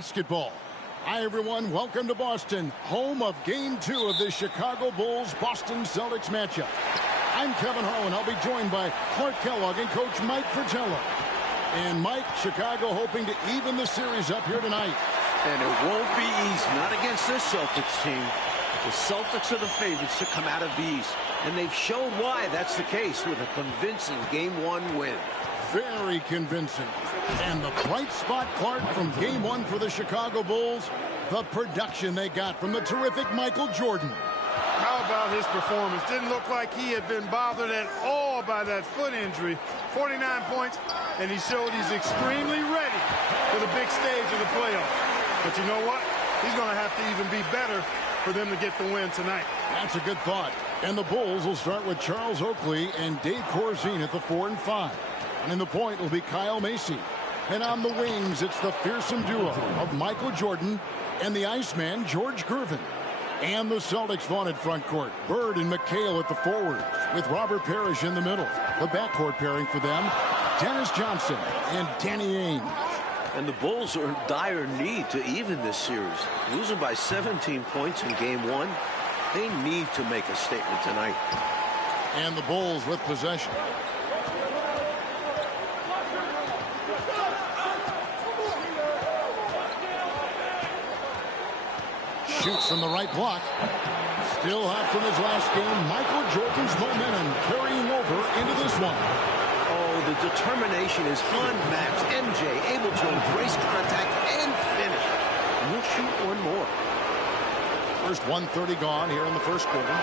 basketball. Hi, everyone. Welcome to Boston, home of Game 2 of the Chicago Bulls-Boston Celtics matchup. I'm Kevin Harlan. I'll be joined by Clark Kellogg and Coach Mike Fratello. And Mike, Chicago hoping to even the series up here tonight. And it won't be easy, not against this Celtics team. The Celtics are the favorites to come out of the East, and they've shown why that's the case with a convincing Game 1 win. Very convincing. And the bright spot, Clark, from Game 1 for the Chicago Bulls, the production they got from the terrific Michael Jordan. How about his performance? Didn't look like he had been bothered at all by that foot injury. 49 points, and he showed he's extremely ready for the big stage of the playoffs. But you know what? He's going to have to even be better for them to get the win tonight. That's a good thought. And the Bulls will start with Charles Oakley and Dave Corzine at the 4 and 5. And in the point will be Kyle Macy. And on the wings, it's the fearsome duo of Michael Jordan and the Iceman, George Gervin. And the Celtics vaunted front court, Bird and McHale at the forwards, with Robert Parrish in the middle. The backcourt pairing for them, Dennis Johnson and Danny Ainge. And the Bulls are in dire need to even this series. Losing by 17 points in Game 1, they need to make a statement tonight. And the Bulls with possession. Shoots from the right block. Still hot from his last game. Michael Jordan's momentum carrying over into this one. Oh, the determination is unmatched. MJ able to embrace contact and finish. And he'll shoot one more. First 1:30 gone here in the first quarter.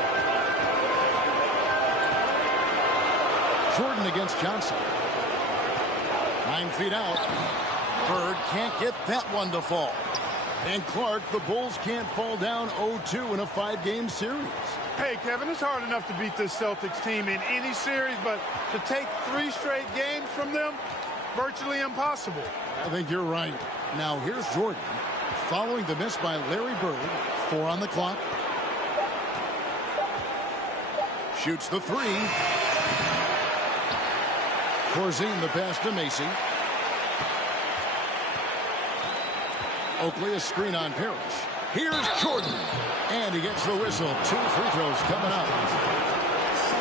Jordan against Johnson. 9 feet out. Bird can't get that one to fall. And Clark, the Bulls can't fall down 0-2 in a 5-game series. Hey, Kevin, it's hard enough to beat this Celtics team in any series, but to take 3 straight games from them, virtually impossible. I think you're right. Now, here's Jordan. Following the miss by Larry Bird, 4 on the clock. Shoots the 3. Corzine the pass to Macy. Oakley a screen on Parrish. Here's Jordan. And he gets the whistle. 2 free throws coming up.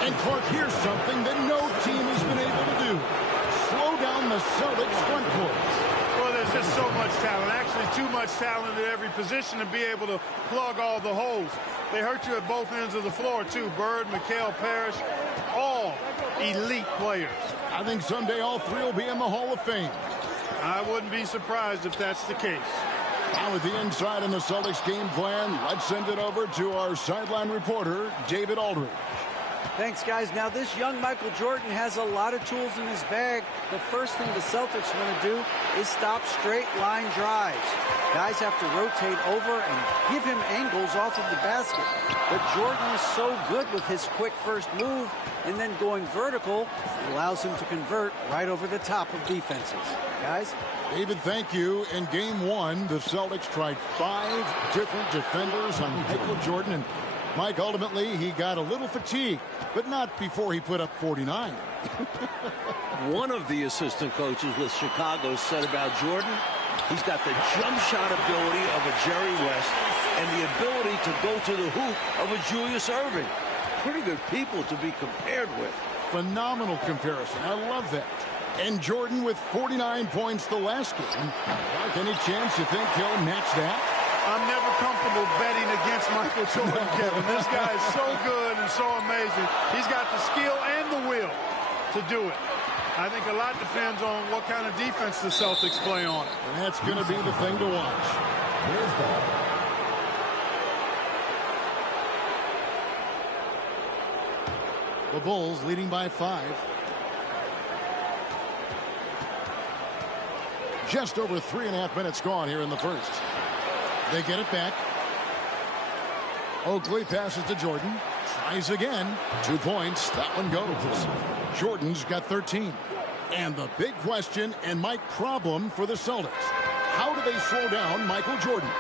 And Clark, here's something that no team has been able to do. Slow down the Celtics front court. Well, there's just so much talent. Actually, too much talent at every position to be able to plug all the holes. They hurt you at both ends of the floor, too. Bird, McHale, Parrish, all elite players. I think someday all 3 will be in the Hall of Fame. I wouldn't be surprised if that's the case. Now with the inside in the Celtics game plan, let's send it over to our sideline reporter, David Aldridge. Thanks, guys. Now, this young Michael Jordan has a lot of tools in his bag. The first thing the Celtics want to do is stop straight line drives. Guys have to rotate over and give him angles off of the basket. But Jordan is so good with his quick first move and then going vertical, it allows him to convert right over the top of defenses. Guys? David, thank you. In Game 1, the Celtics tried 5 different defenders on Michael Jordan. And Mike, ultimately, he got a little fatigued, but not before he put up 49. One of the assistant coaches with Chicago said about Jordan, he's got the jump shot ability of a Jerry West and the ability to go to the hoop of a Julius Erving. Pretty good people to be compared with. Phenomenal comparison. I love that. And Jordan with 49 points the last game. Mark, any chance you think he'll match that? I'm never comfortable betting against Michael Jordan, Kevin. This guy is so good and so amazing. He's got the skill and the will to do it. I think a lot depends on what kind of defense the Celtics play on. And that's going to be the thing to watch. Here's ball. The Bulls leading by 5. Just over 3.5 minutes gone here in the first. They get it back. Oakley passes to Jordan. Tries again. 2 points. That one goes. Jordan's got 13. And the big question and Mike problem for the Celtics. How do they slow down Michael Jordan?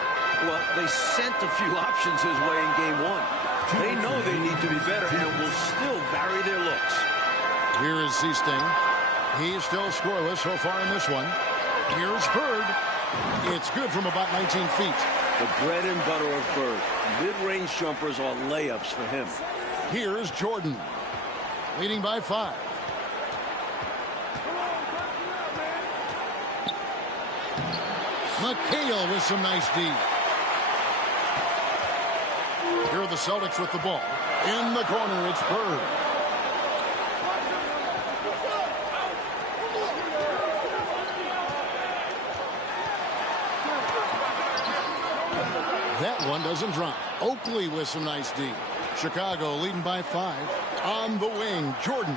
Well, they sent a few options his way in Game 1. They know they need to be better and will still vary their looks. Here is Seasting. He's still scoreless so far in this one. Here's Bird. It's good from about 19 feet. The bread and butter of Bird. Mid-range jumpers are layups for him. Here's Jordan, leading by 5. McHale with some nice D. Here are the Celtics with the ball. In the corner, it's Bird. That one doesn't drop. Oakley with some nice D. Chicago leading by 5. On the wing, Jordan.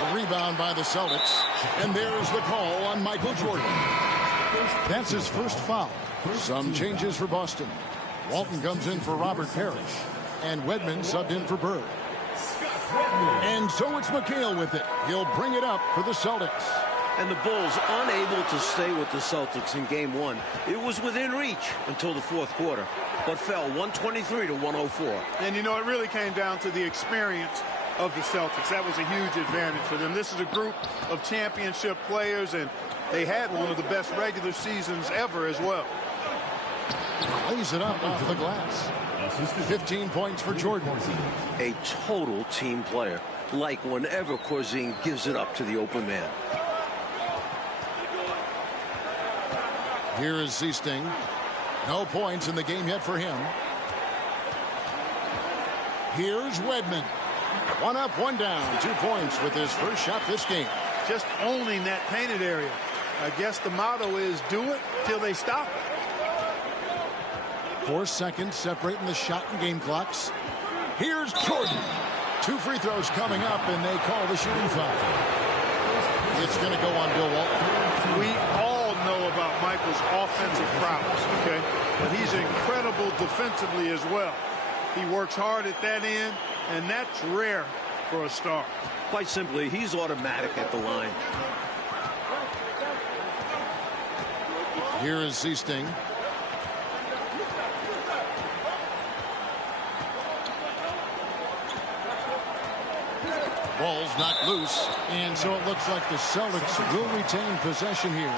A rebound by the Celtics. And there's the call on Michael Jordan. That's his first foul. Some changes for Boston. Walton comes in for Robert Parrish. And Wedman subbed in for Bird. And so it's McHale with it. He'll bring it up for the Celtics. And the Bulls unable to stay with the Celtics in game 1. It was within reach until the fourth quarter, but fell 123 to 104. And you know, it really came down to the experience of the Celtics. That was a huge advantage for them. This is a group of championship players, and they had one of the best regular seasons ever as well. Lays it up off the glass. 15 points for Jordan. A total team player, like whenever Corzine gives it up to the open man. Here is Seasting. No points in the game yet for him. Here's Wedman. 1 up, 1 down. 2 points with his first shot this game. Just owning that painted area. I guess the motto is do it till they stop it. 4 seconds separating the shot and game clocks. Here's Jordan. 2 free throws coming up, and they call the shooting foul. It's going to go on Bill Walton. We all know about Michael's offensive prowess, okay? But he's incredible defensively as well. He works hard at that end, and that's rare for a star. Quite simply, he's automatic at the line. Here is Seasting. Ball's knocked loose, and so it looks like the Celtics will retain possession here.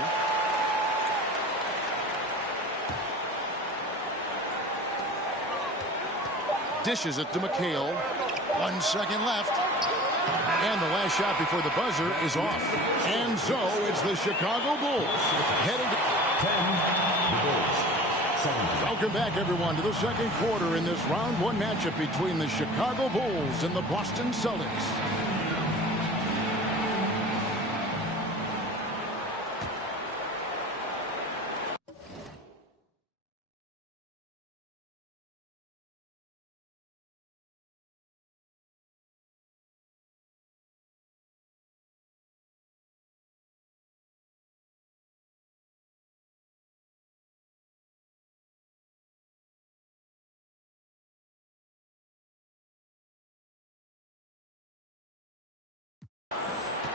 Dishes it to McHale. 1 second left. And the last shot before the buzzer is off. And so it's the Chicago Bulls headed to 10. Welcome back, everyone, to the second quarter in this round 1 matchup between the Chicago Bulls and the Boston Celtics.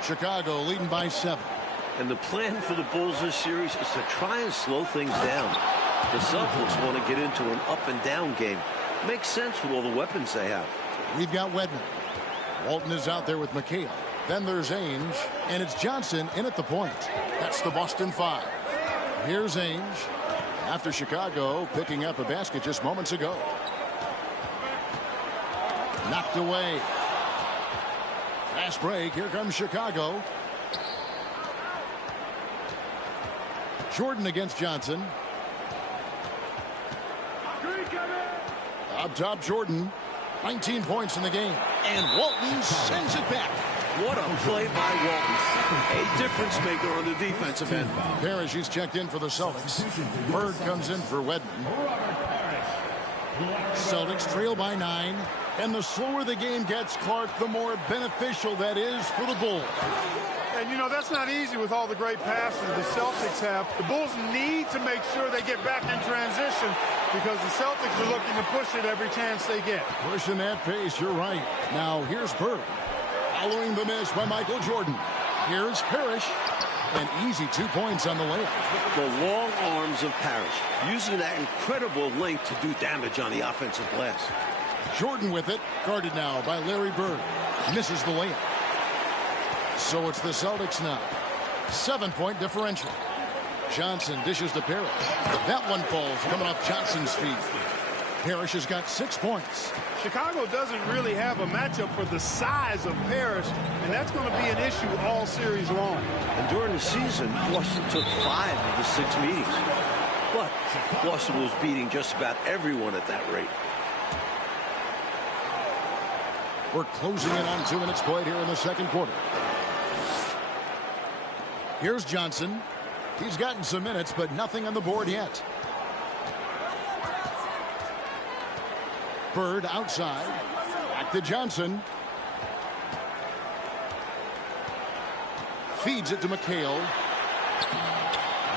Chicago leading by 7. And the plan for the Bulls this series is to try and slow things down. The Celtics want to get into an up-and-down game. Makes sense with all the weapons they have. We've got Wedman. Walton is out there with McHale. Then there's Ainge, and it's Johnson in at the point. That's the Boston 5. Here's Ainge. After Chicago picking up a basket just moments ago. Knocked away. Fast break. Here comes Chicago. Jordan against Johnson. Up top, Jordan. 19 points in the game. And Walton sends it back. What a play by Walton. A difference maker on the defensive end. Parrish, he's checked in for the Celtics. Bird comes in for Wedman. Celtics trail by 9. And the slower the game gets, Clark, the more beneficial that is for the Bulls. And, you know, that's not easy with all the great passes the Celtics have. The Bulls need to make sure they get back in transition because the Celtics are looking to push it every chance they get. Pushing that pace, you're right. Now, here's Bird. Following the miss by Michael Jordan. Here's Parrish. An easy 2 points on the layup. The long arms of Parrish, using that incredible length to do damage on the offensive glass. Jordan with it, guarded now by Larry Bird. Misses the layup. So it's the Celtics now. 7-point differential. Johnson dishes to Parrish. That one falls coming off Johnson's feet. Parrish has got 6 points. Chicago doesn't really have a matchup for the size of Parrish, and that's going to be an issue all series long. And during the season, Boston took 5 of the 6 meetings. But Boston was beating just about everyone at that rate. We're closing in on 2 minutes played here in the second quarter. Here's Johnson. He's gotten some minutes, but nothing on the board yet. Bird outside. Back to Johnson. Feeds it to McHale.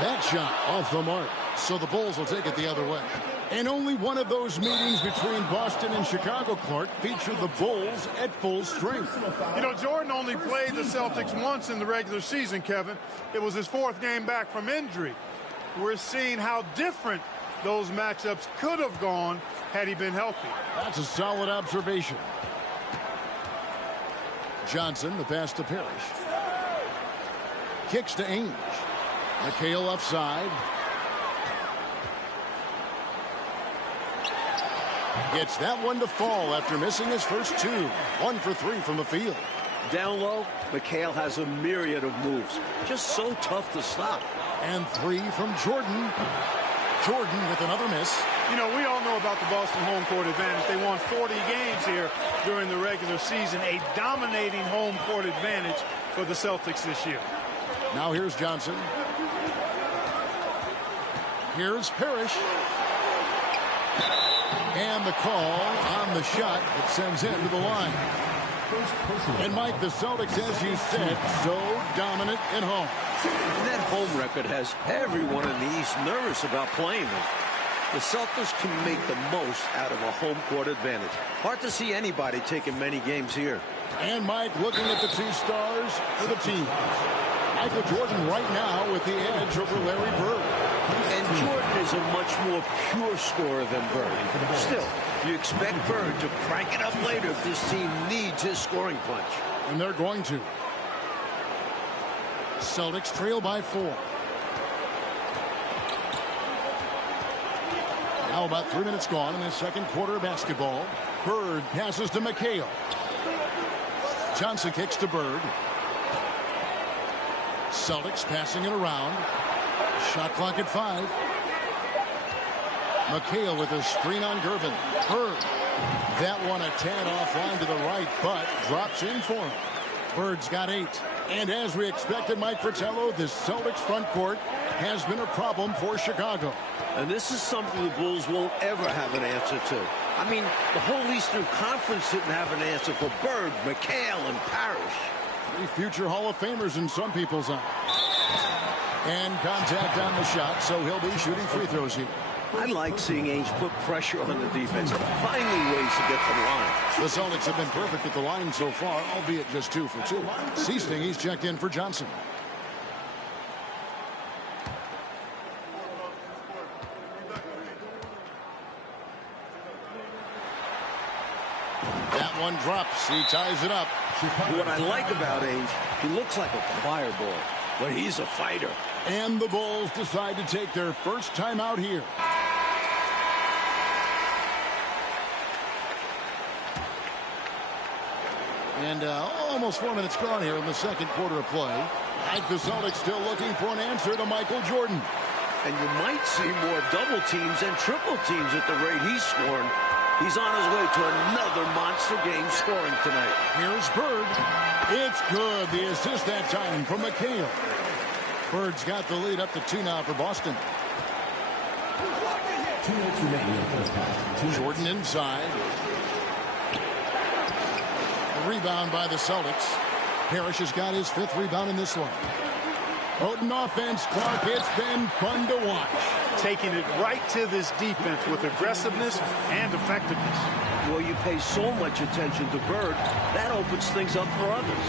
That shot off the mark. So the Bulls will take it the other way. And only one of those meetings between Boston and Chicago, Clark, featured the Bulls at full strength. You know, Jordan only played the Celtics once in the regular season, Kevin. It was his 4th game back from injury. We're seeing how different those matchups could have gone had he been healthy. That's a solid observation. Johnson, the pass to Parrish. Kicks to Ainge. McHale offside. Gets that one to fall after missing his first 2. 1 for 3 from the field. Down low, McHale has a myriad of moves. Just so tough to stop. And 3 from Jordan. Jordan with another miss. You know, we all know about the Boston home court advantage. They won 40 games here during the regular season. A dominating home court advantage for the Celtics this year. Now here's Johnson. Here's Parrish. And the call on the shot that sends him to the line. And Mike, the Celtics, as you said, so dominant at home. And that home record has everyone in the East nervous about playing them. The Celtics can make the most out of a home court advantage. Hard to see anybody taking many games here. And Mike, looking at the 2 stars for the team. Michael Jordan right now with the edge over Larry Bird. And Jordan is a much more pure scorer than Bird. Still, you expect Bird to crank it up later if this team needs his scoring punch. And they're going to. Celtics trail by 4. Now about 3 minutes gone in the second quarter of basketball. Bird passes to McHale. Johnson kicks to Bird. Celtics passing it around. Shot clock at 5. McHale with a screen on Gervin. Bird. That one a tad offline to the right, but drops in for him. Bird's got 8. And as we expected, Mike Fratello, this Celtics front court has been a problem for Chicago. And this is something the Bulls won't ever have an answer to. I mean, the whole Eastern Conference didn't have an answer for Bird, McHale, and Parrish. 3 future Hall of Famers in some people's eyes. And contact on the shot, so he'll be shooting free throws here. I like seeing Ainge put pressure on the defense, finding ways to get to the line. The Celtics have been perfect at the line so far, albeit just 2 for 2. Seasting, he's checked in for Johnson. That one drops. He ties it up. What I like about Ainge, he looks like a choir boy, but he's a fighter. And the Bulls decide to take their first time out here. And almost 4 minutes gone here in the second quarter of play. Like the Celtics still looking for an answer to Michael Jordan. And you might see more double teams and triple teams at the rate he's scoring. He's on his way to another monster game scoring tonight. Here's Bird. It's good. The assist that time from McHale. Bird's got the lead up to 2 now for Boston. 2 minutes remaining in the first half. Jordan inside. A rebound by the Celtics. Parrish has got his 5th rebound in this one. Houghton offense, Clark. It's been fun to watch. Taking it right to this defense with aggressiveness and effectiveness. Well, you pay so much attention to Bird, that opens things up for others.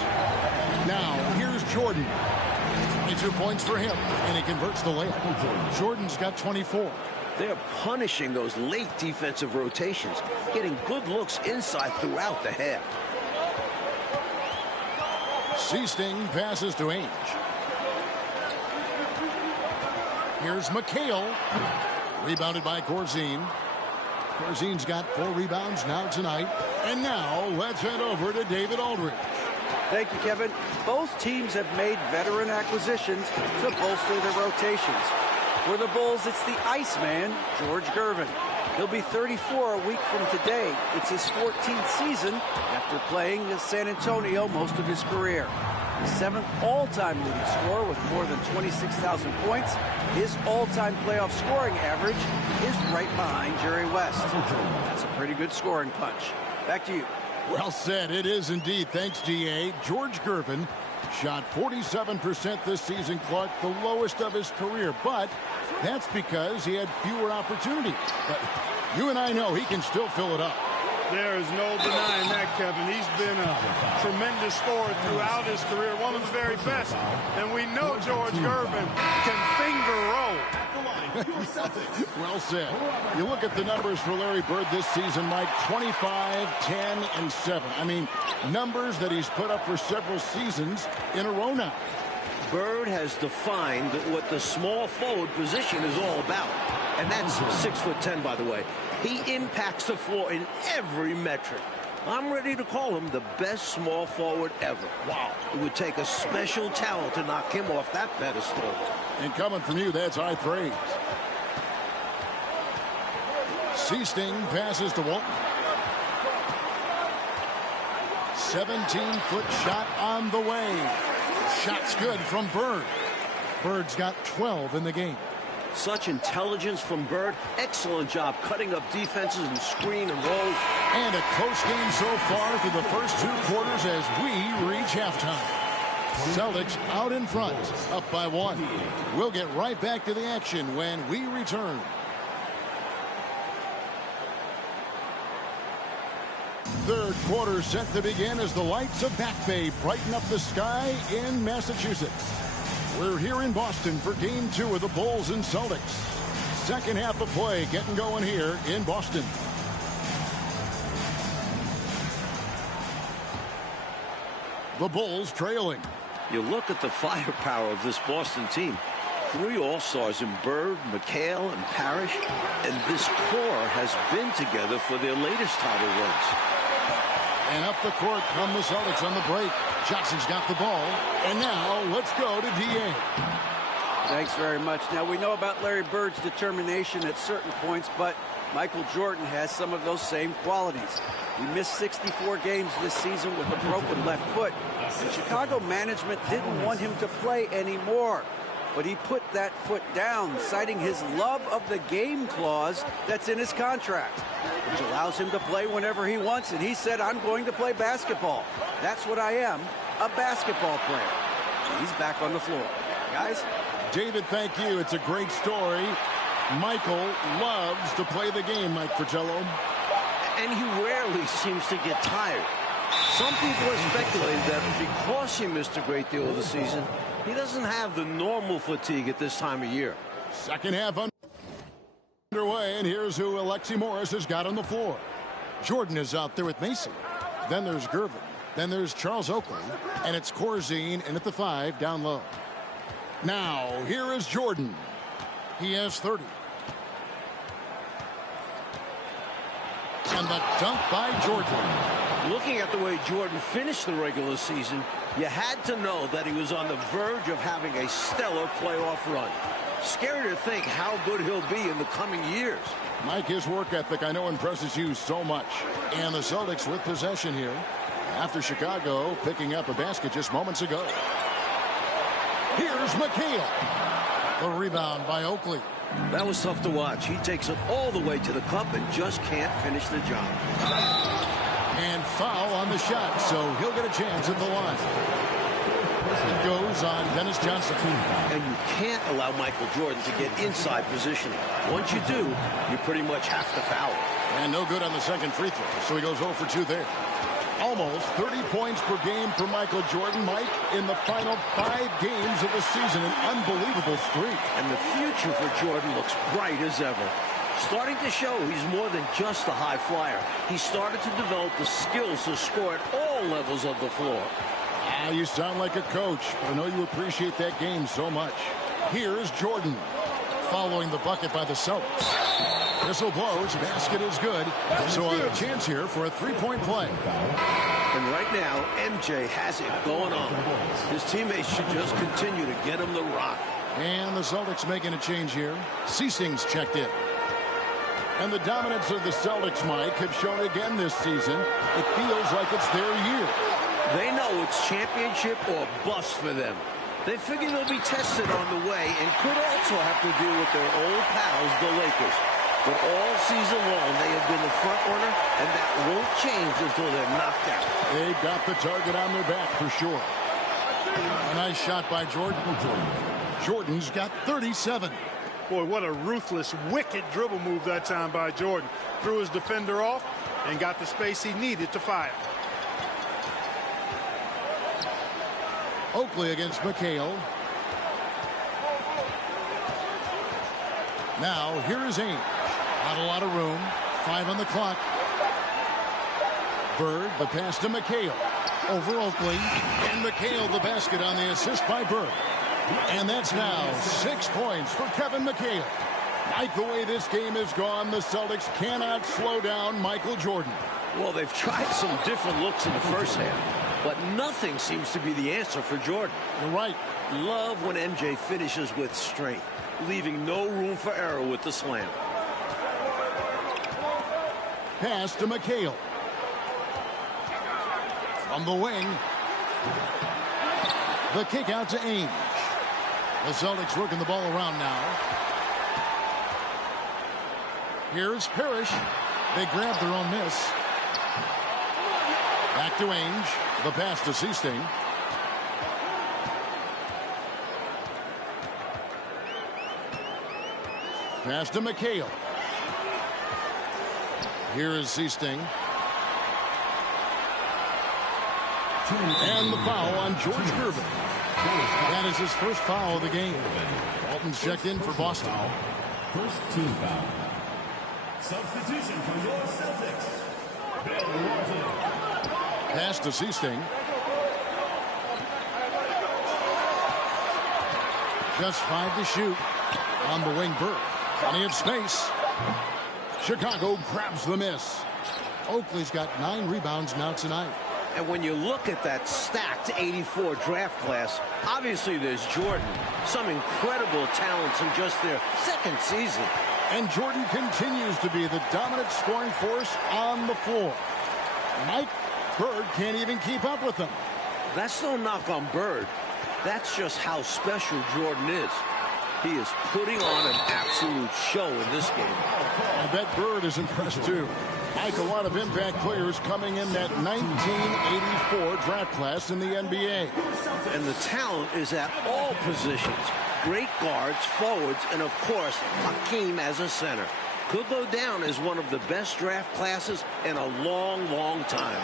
Now, here's Jordan. 22 points for him, and he converts the layup. Jordan's got 24. They're punishing those late defensive rotations, getting good looks inside throughout the half. Seasting passes to Ainge. Here's McHale. Rebounded by Corzine. Corzine's got 4 rebounds now tonight. And now let's head over to David Aldridge. Thank you, Kevin. Both teams have made veteran acquisitions to bolster their rotations. For the Bulls, it's the Iceman, George Gervin. He'll be 34 a week from today. It's his 14th season after playing in San Antonio most of his career. The 7th all-time leading scorer with more than 26,000 points. His all-time playoff scoring average is right behind Jerry West. That's a pretty good scoring punch. Back to you. Well said. It is indeed. Thanks, DA. George Gervin shot 47% this season, Clark, the lowest of his career. But that's because he had fewer opportunities. But you and I know he can still fill it up. There is no denying that, Kevin. He's been a tremendous scorer throughout his career, one of the very best. And we know George Gervin can finger roll. Well said. You look at the numbers for Larry Bird this season, Mike, 25, 10, and 7. I mean, numbers that he's put up for several seasons in a row now. Bird has defined what the small forward position is all about. And that's 6'10", by the way. He impacts the floor in every metric. I'm ready to call him the best small forward ever. Wow. It would take a special talent to knock him off that pedestal. And coming from you, that's high praise. Seasting passes to Walton. 17-foot shot on the way. Shot's good from Bird. Bird's got 12 in the game. Such intelligence from Bird. Excellent job cutting up defenses and screen and roll. And a close game so far through the first 2 quarters as we reach halftime. Celtics out in front, up by 1. We'll get right back to the action when we return. Third quarter set to begin as the lights of Back Bay brighten up the sky in Massachusetts. We're here in Boston for Game 2 of the Bulls and Celtics. Second half of play getting going here in Boston. The Bulls trailing. You look at the firepower of this Boston team. 3 All-Stars in Bird, McHale, and Parrish. And this core has been together for their latest title runs. And up the court come the Celtics on the break. Jackson's got the ball. And now let's go to DA. Thanks very much. Now, we know about Larry Bird's determination at certain points, but Michael Jordan has some of those same qualities. He missed 64 games this season with a broken left foot. And Chicago management didn't want him to play anymore. But he put that foot down, citing his love of the game clause that's in his contract, which allows him to play whenever he wants. And he said, I'm going to play basketball. That's what I am, a basketball player. He's back on the floor. Guys? David, thank you. It's a great story. Michael loves to play the game, Mike Fratello. And he rarely seems to get tired. Some people have speculated that because he missed a great deal of the season, he doesn't have the normal fatigue at this time of year. Second half underway, and here's who Alexi Morris has got on the floor. Jordan is out there with Macy. Then there's Gervin. Then there's Charles Oakley. And it's Corzine in at the 5 down low. Now, here is Jordan. He has 30. And the dunk by Jordan. Looking at the way Jordan finished the regular season, you had to know that he was on the verge of having a stellar playoff run. Scary to think how good he'll be in the coming years. Mike, his work ethic I know impresses you so much. And the Celtics with possession here after Chicago picking up a basket just moments ago. Here's McHale. The rebound by Oakley. That was tough to watch. He takes it all the way to the cup and just can't finish the job. And foul on the shot, so he'll get a chance at the line. It goes on Dennis Johnson. And you can't allow Michael Jordan to get inside position. Once you do, you pretty much have to foul. And no good on the second free throw, so he goes 0 for 2 there. Almost 30 points per game for Michael Jordan, Mike, in the final 5 games of the season. An unbelievable streak. And the future for Jordan looks bright as ever. Starting to show he's more than just a high flyer. He started to develop the skills to score at all levels of the floor. Ah, you sound like a coach. I know you appreciate that game so much. Here's Jordan. following the bucket by the Celtics. Whistle blows. Basket is good. So a chance here for a three-point play. And right now, MJ has it going on. His teammates should just continue to get him the rock. And the Celtics making a change here. Ceasing's checked in. And the dominance of the Celtics, Mike, have shown again this season. It feels like it's their year. They know it's championship or bust for them. They figure they'll be tested on the way and could also have to deal with their old pals, the Lakers. But all season long, they have been the front runner, and that won't change until they're knocked out. They've got the target on their back for sure. A nice shot by Jordan. Jordan's got 37. Boy, what a ruthless, wicked dribble move that time by Jordan. Threw his defender off and got the space he needed to fire. Oakley against McHale. Now, here is Ainge. Not a lot of room. 5 on the clock. Bird, the pass to McHale. Over Oakley. And McHale, the basket on the assist by Bird. And that's now 6 points for Kevin McHale. Like the way this game has gone, the Celtics cannot slow down Michael Jordan. Well, they've tried some different looks in the first half, but nothing seems to be the answer for Jordan. You're right. Love when MJ finishes with strength, leaving no room for error with the slam. Pass to McHale. From the wing. The kick out to Ainge. The Celtics working the ball around now. Here's Parrish. They grab their own miss. Back to Ainge. The pass to Seasting. Pass to McHale. Here is Seasting. And the foul on George Gervin. That is his first foul of the game. Walton's checked in for Boston. First team foul. Substitution for your Celtics. Ben Walton. Pass to Seasting. Just 5 to shoot. On the wing, Bird. Plenty of space. Chicago grabs the miss. Oakley's got 9 rebounds now tonight. And when you look at that stacked 84 draft class, obviously there's Jordan. Some incredible talents in just their second season. And Jordan continues to be the dominant scoring force on the floor. Mike, Bird can't even keep up with him. That's no knock on Bird. That's just how special Jordan is. He is putting on an absolute show in this game. I bet Bird is impressed too. Mike, a lot of impact players coming in that 1984 draft class in the NBA. And the talent is at all positions. Great guards, forwards, and of course, Hakeem as a center. Could go down as one of the best draft classes in a long, long time.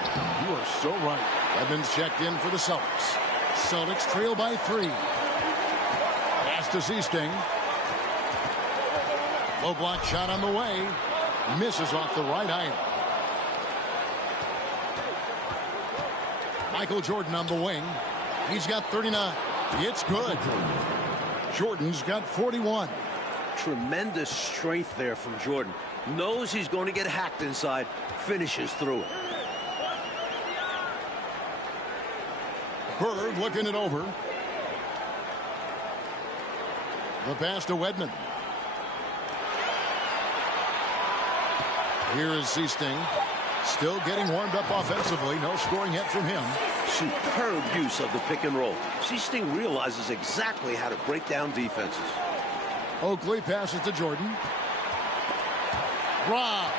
You are so right. Evans checked in for the Celtics. Celtics trail by 3. Pass to Seasting. Low block shot on the way. Misses off the right iron. Michael Jordan on the wing. He's got 39. It's good. Jordan's got 41. Tremendous strength there from Jordan. Knows he's going to get hacked inside. Finishes through it. Bird looking it over. The pass to Wedman. Here is Seasting. Still getting warmed up offensively. No scoring yet from him. Superb use of the pick and roll. Seasting realizes exactly how to break down defenses. Oakley passes to Jordan. Rob.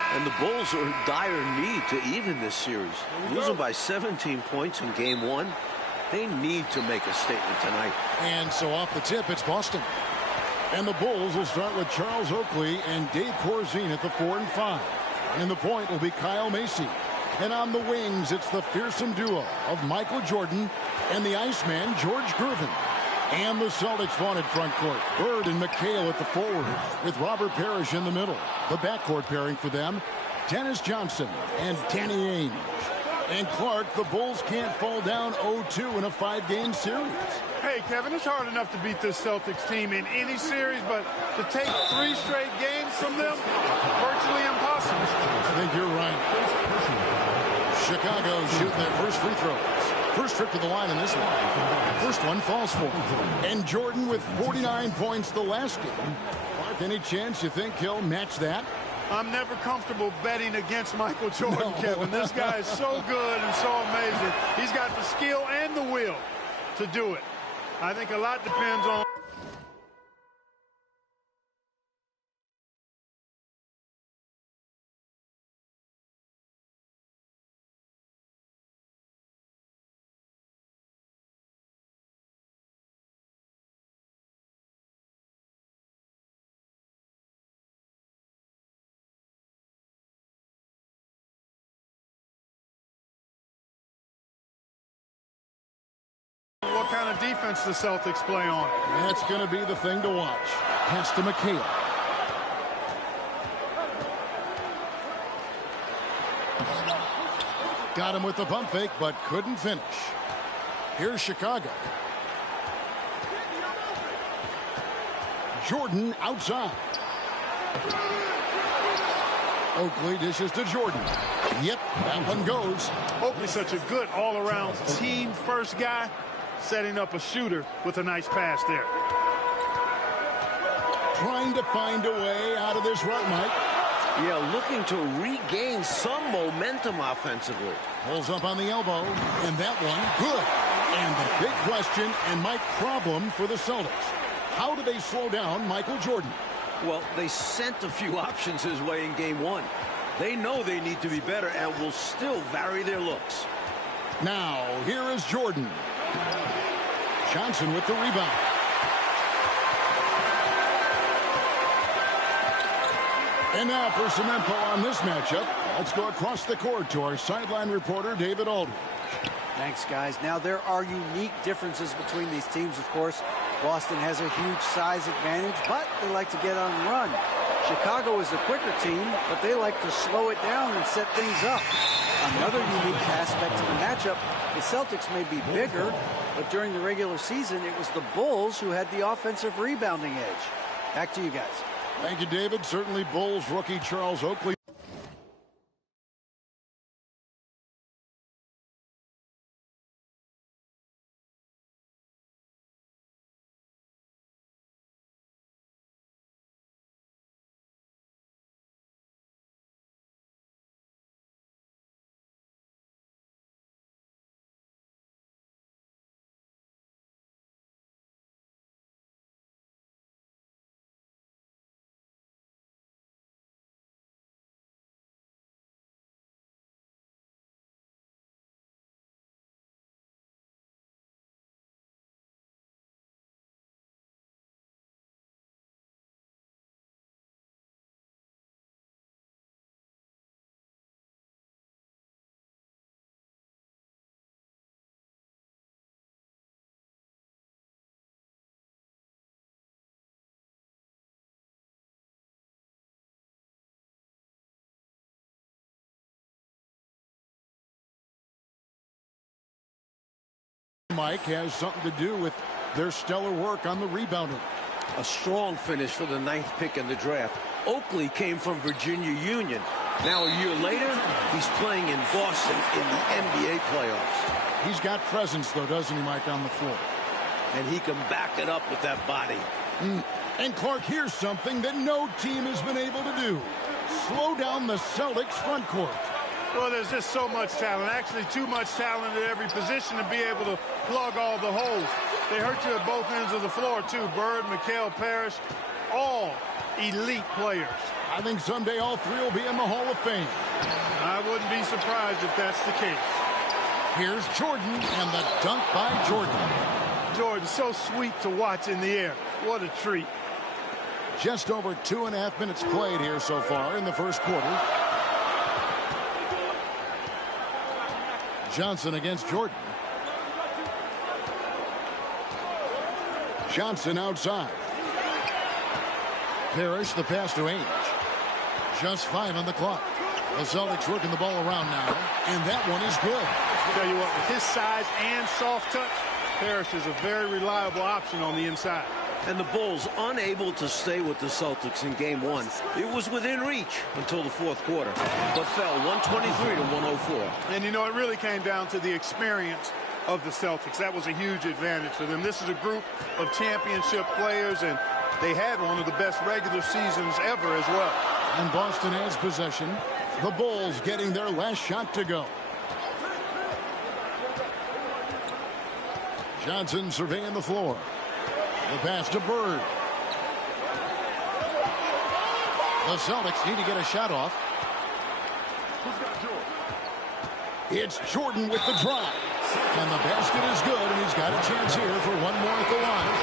And the Bulls are in dire need to even this series. Losing by 17 points in game 1. They need to make a statement tonight. And so off the tip, it's Boston. And the Bulls will start with Charles Oakley and Dave Corzine at the 4 and 5. And in the point will be Kyle Macy. And on the wings, it's the fearsome duo of Michael Jordan and the Iceman, George Gervin. And the Celtics vaunted front court. Bird and McHale at the forward, with Robert Parrish in the middle. The backcourt pairing for them, Dennis Johnson and Danny Ainge. And Clark, the Bulls can't fall down 0-2 in a 5-game series. Hey, Kevin, it's hard enough to beat this Celtics team in any series, but to take 3 straight games from them, virtually impossible. I think you're right. Chicago shooting their first free throws. First trip to the line in this one. First one falls for him. And Jordan with 49 points the last game. Clark, any chance you think he'll match that? I'm never comfortable betting against Michael Jordan, Kevin. This guy is so good and so amazing. He's got the skill and the will to do it. I think a lot depends on... what kind of defense the Celtics play on. That's going to be the thing to watch. Pass to McHale. Got him with the pump fake, but couldn't finish. Here's Chicago. Jordan outside. Oakley dishes to Jordan. Yep, that one goes. Oakley's such a good all-around team-first guy, setting up a shooter with a nice pass there. Trying to find a way out of this rut, Mike. Yeah, looking to regain some momentum offensively. Pulls up on the elbow, and that one, good. And the big question, and Mike, problem for the Celtics. How do they slow down Michael Jordan? Well, they sent a few options his way in game 1. They know they need to be better and will still vary their looks. Now, here is Jordan. Johnson with the rebound. And now for some info on this matchup, let's go across the court to our sideline reporter, David Aldridge. Thanks, guys. Now, there are unique differences between these teams, of course. Boston has a huge size advantage, but they like to get on the run. Chicago is the quicker team, but they like to slow it down and set things up. Another unique aspect to the matchup, the Celtics may be bigger, but during the regular season, it was the Bulls who had the offensive rebounding edge. Back to you guys. Thank you, David. Certainly Bulls rookie Charles Oakley. Mike, has something to do with their stellar work on the rebounding. A strong finish for the 9th pick in the draft. Oakley came from Virginia Union. Now a year later, he's playing in Boston in the NBA playoffs. He's got presence, though, doesn't he, Mike, on the floor? And he can back it up with that body. And Clark, here's something that no team has been able to do. Slow down the Celtics front court. Well, there's just so much talent, actually too much talent at every position to be able to plug all the holes. They hurt you at both ends of the floor, too. Bird, McHale, Parrish, all elite players. I think someday all three will be in the Hall of Fame. I wouldn't be surprised if that's the case. Here's Jordan and the dunk by Jordan. Jordan, so sweet to watch in the air. What a treat. Just over 2.5 minutes played here so far in the first quarter. Johnson against Jordan. Johnson outside. Parrish the pass to Ainge. Just 5 on the clock. The Celtics working the ball around now, and that one is good. Tell you what, with his size and soft touch, Parrish is a very reliable option on the inside. And the Bulls unable to stay with the Celtics in game one. It was within reach until the fourth quarter, but fell 123 to 104. And you know, it really came down to the experience of the Celtics. That was a huge advantage for them. This is a group of championship players, and they had one of the best regular seasons ever as well. And Boston has possession. The Bulls getting their last shot to go. Johnson surveying the floor. The pass to Bird. The Celtics need to get a shot off. It's Jordan with the drive. And the basket is good, and he's got a chance here for one more at the line.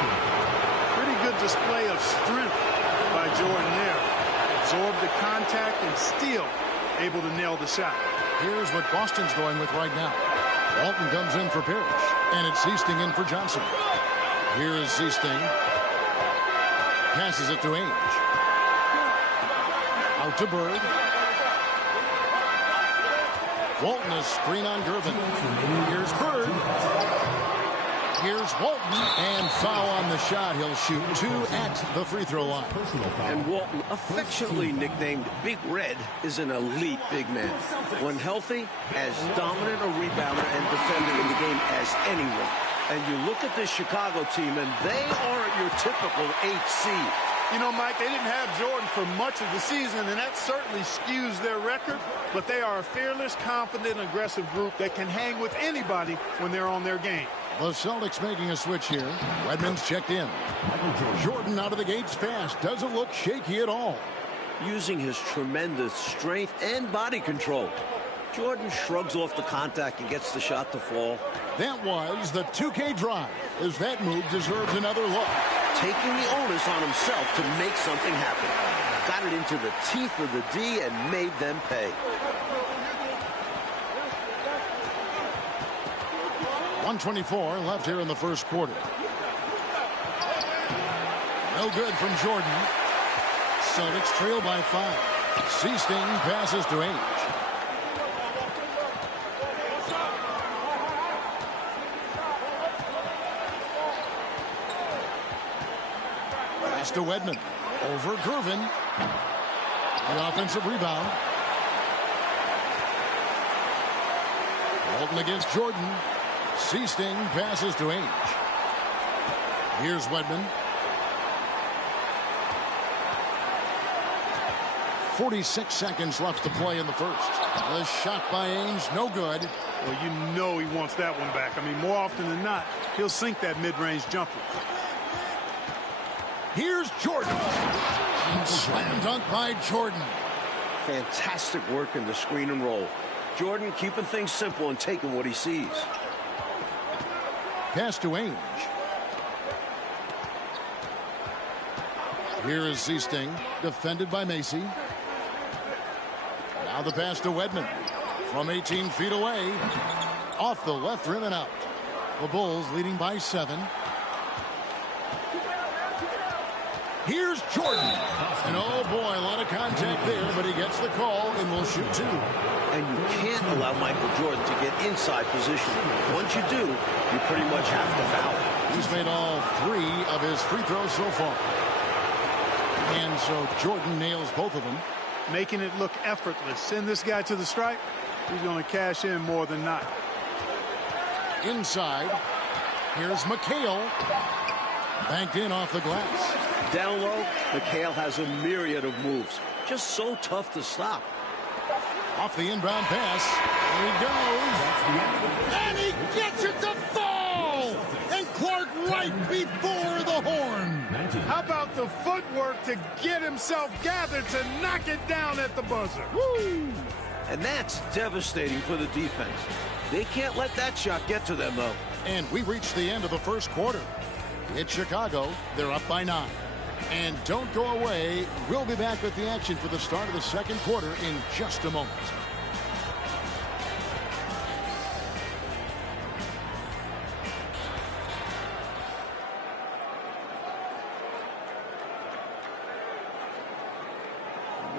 Pretty good display of strength by Jordan there. Absorbed the contact and still able to nail the shot. Here's what Boston's going with right now. Walton comes in for Parrish, and it's Seasting in for Johnson. Here is Seasting. Passes it to Ainge. Out to Bird. Walton a screen on Gervin. Here's Bird. Here's Walton, and foul on the shot. He'll shoot 2 at the free throw line. And Walton, affectionately nicknamed Big Red, is an elite big man. When healthy, as dominant a rebounder and defender in the game as anyone. And you look at this Chicago team, and they aren't your typical 8 seed. You know, Mike, they didn't have Jordan for much of the season, and that certainly skews their record. But they are a fearless, confident, aggressive group that can hang with anybody when they're on their game. The Celtics making a switch here. Redmond's checked in. Jordan out of the gates fast. Doesn't look shaky at all. Using his tremendous strength and body control, Jordan shrugs off the contact and gets the shot to fall. That was the 2K drive, as that move deserves another look. Taking the onus on himself to make something happen. Got it into the teeth of the D and made them pay. 1:24 left here in the first quarter. No good from Jordan. Celtics trail by 5. Seasting passes to Ainge. Pass to Wedman. Over Gervin. The offensive rebound. Walton against Jordan. Seasting passes to Ainge. Here's Wedman. 46 seconds left to play in the first. The shot by Ainge, no good. Well, you know he wants that one back. I mean, more often than not, he'll sink that mid-range jumper. Here's Jordan. And slam dunk by Jordan. Fantastic work in the screen and roll. Jordan keeping things simple and taking what he sees. Pass to Ainge. Here is Seasting, defended by Macy. Now the pass to Wedman. From 18 feet away. Off the left rim and out. The Bulls leading by 7. Here's Jordan. And oh boy, a lot of contact there, but he gets the call and will shoot 2. And you can't allow Michael Jordan to get inside position. Once you do, you pretty much have to foul. He's made all 3 of his free throws so far. And so Jordan nails both of them. Making it look effortless. Send this guy to the stripe. He's going to cash in more than not. Inside. Here's McHale. Banked in off the glass. Down low, McHale has a myriad of moves. Just so tough to stop. Off the inbound pass. There he goes. And he gets it to fall. And Clark right before the horn. How about the footwork to get himself gathered to knock it down at the buzzer? Woo! And that's devastating for the defense. They can't let that shot get to them, though. And we reached the end of the first quarter. It's Chicago. They're up by 9. And don't go away. We'll be back with the action for the start of the second quarter in just a moment.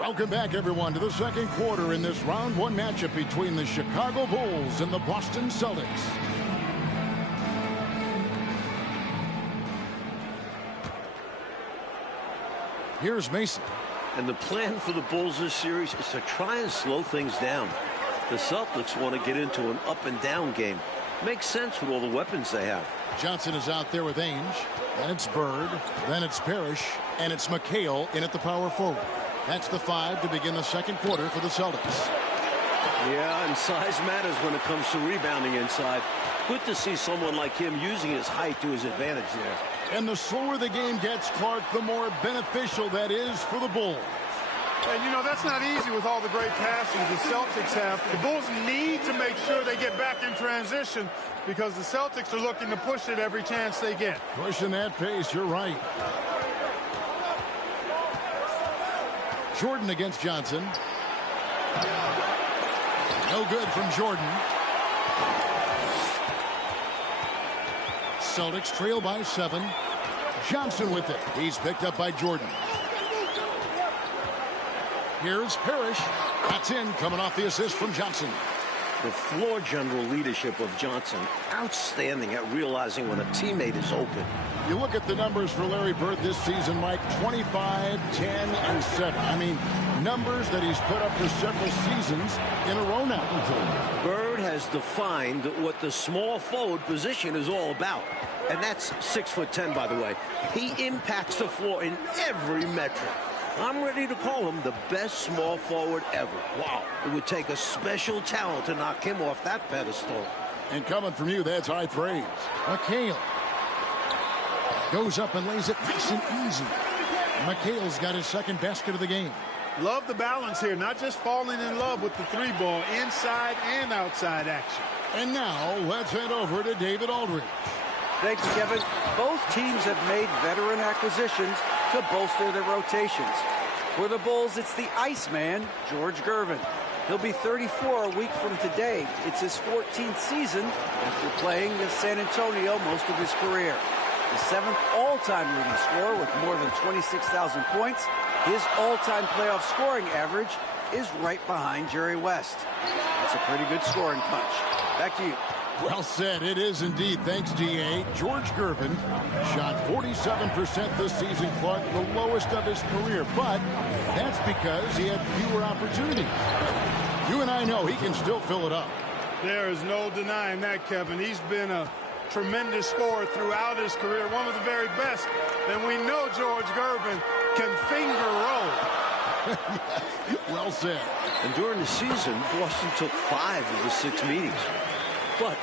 Welcome back, everyone, to the second quarter in this round one matchup between the Chicago Bulls and the Boston Celtics. Here's Mason. And the plan for the Bulls this series is to try and slow things down. The Celtics want to get into an up and down game. Makes sense with all the weapons they have. Johnson is out there with Ainge. Then it's Bird. Then it's Parrish. And it's McHale in at the power forward. That's the 5 to begin the second quarter for the Celtics. Yeah, and size matters when it comes to rebounding inside. Good to see someone like him using his height to his advantage there. And the slower the game gets, Clark, the more beneficial that is for the Bulls. And, you know, that's not easy with all the great passes the Celtics have. The Bulls need to make sure they get back in transition because the Celtics are looking to push it every chance they get. Pushing that pace, you're right. Jordan against Johnson. No good from Jordan. Celtics trail by 7. Johnson with it. He's picked up by Jordan. Here's Parrish. That's in, coming off the assist from Johnson. The floor general leadership of Johnson, outstanding at realizing when a teammate is open. You look at the numbers for Larry Bird this season, Mike, 25, 10, and 7. I mean, numbers that he's put up for several seasons in a row now. Bird has defined what the small forward position is all about. And that's 6'10", by the way. He impacts the floor in every metric. I'm ready to call him the best small forward ever. Wow. It would take a special talent to knock him off that pedestal. And coming from you, that's high praise. McHale goes up and lays it nice and easy. McHale's got his second basket of the game. Love the balance here, not just falling in love with the 3-ball, inside and outside action. And now let's head over to David Aldridge. Thank you, Kevin. Both teams have made veteran acquisitions to bolster their rotations. For the Bulls, it's the Iceman, George Gervin. He'll be 34 a week from today. It's his 14th season after playing with San Antonio most of his career. The 7th all-time leading scorer with more than 26,000 points. His all-time playoff scoring average is right behind Jerry West. That's a pretty good scoring punch. Back to you. Well said. It is indeed. Thanks, D.A. George Gervin shot 47% this season, Clark, the lowest of his career. But that's because he had fewer opportunities. You and I know he can still fill it up. There is no denying that, Kevin. He's been a tremendous scorer throughout his career, one of the very best. And we know George Gervin can finger roll. Well said. And during the season, Boston took 5 of the 6 meetings. But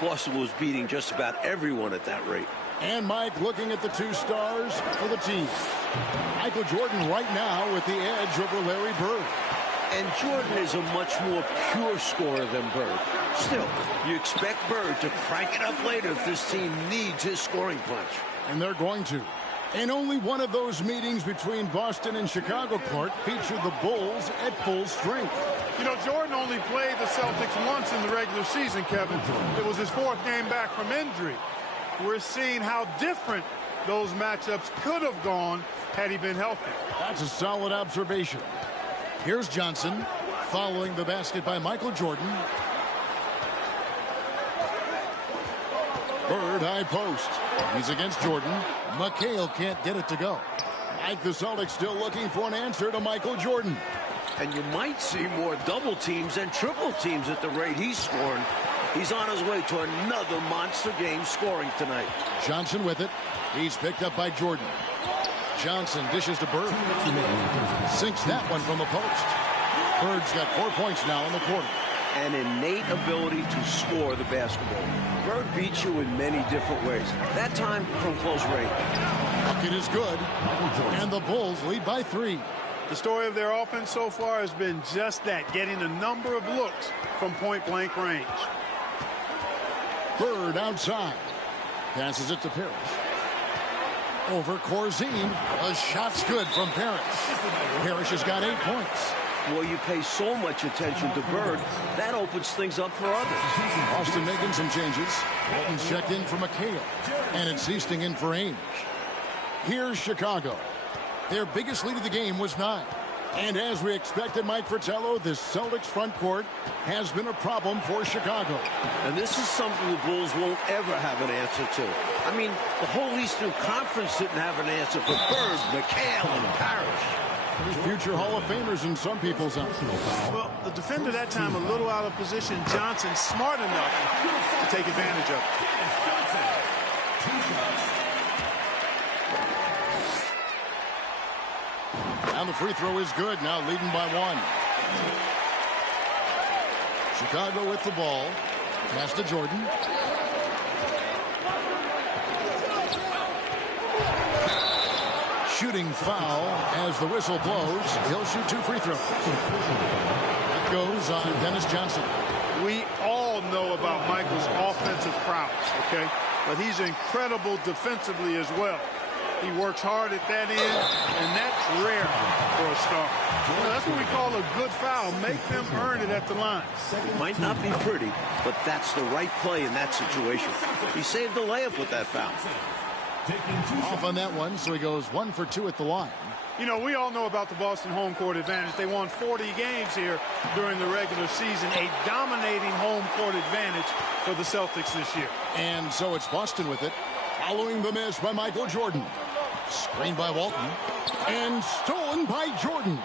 Boston was beating just about everyone at that rate. And Mike looking at the 2 stars for the team. Michael Jordan right now with the edge over Larry Bird. And Jordan is a much more pure scorer than Bird. Still, you expect Bird to crank it up later if this team needs his scoring punch. And they're going to. And only one of those meetings between Boston and Chicago, Clark, featured the Bulls at full strength. You know, Jordan only played the Celtics once in the regular season, Kevin. It was his 4th game back from injury. We're seeing how different those matchups could have gone had he been healthy. That's a solid observation. Here's Johnson following the basket by Michael Jordan. Bird high post. He's against Jordan. McHale can't get it to go. Mike, the Celtics still looking for an answer to Michael Jordan. And you might see more double teams and triple teams at the rate he's scoring. He's on his way to another monster game scoring tonight. Johnson with it. He's picked up by Jordan. Johnson dishes to Bird. Sinks that one from the post. Bird's got 4 points now in the quarter. An innate ability to score the basketball. Bird beats you in many different ways. That time from close range. Bucket is good. And the Bulls lead by 3. The story of their offense so far has been just that, getting a number of looks from point-blank range. Bird outside. Passes it to Parrish. Over Corzine. A shot's good from Parrish. Parrish has got 8 points. Well, you pay so much attention to Bird, that opens things up for others. Austin making some changes. Walton's checked in for McHale. And it's Easting in for Ainge. Here's Chicago. Their biggest lead of the game was 9. And as we expected, Mike Fratello, this Celtics front court has been a problem for Chicago. And this is something the Bulls won't ever have an answer to. I mean, the whole Eastern Conference didn't have an answer for Bird, McHale, and Parrish. Future Hall of Famers in some people's eyes. Well, the defender that time a little out of position. Johnson smart enough to take advantage of it. And the free throw is good. Now leading by 1. Chicago with the ball. Pass to Jordan. Shooting foul as the whistle blows. He'll shoot 2 free throws. That goes on Dennis Johnson. We all know about Michael's offensive prowess, okay? But he's incredible defensively as well. He works hard at that end, and that's rare for a star. Well, that's what we call a good foul. Make them earn it at the line. It might not be pretty, but that's the right play in that situation. He saved the layup with that foul. Off on that one, so he goes 1 for 2 at the line. You know, we all know about the Boston home court advantage. They won 40 games here during the regular season. A dominating home court advantage for the Celtics this year. And so it's Boston with it. Following the miss by Michael Jordan. Screened by Walton. And stolen by Jordan.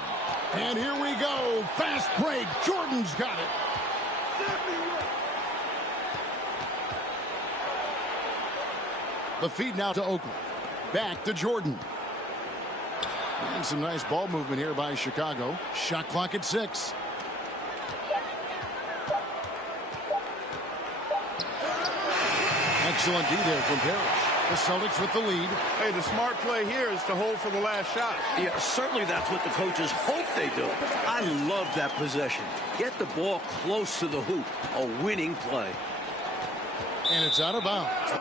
And here we go. Fast break. Jordan's got it. The feed now to Oakland. Back to Jordan. And some nice ball movement here by Chicago. Shot clock at 6. Excellent D there from Parrish. The Celtics with the lead. Hey, the smart play here is to hold for the last shot. Yeah, certainly that's what the coaches hope they do. I love that possession. Get the ball close to the hoop. A winning play. And it's out of bounds.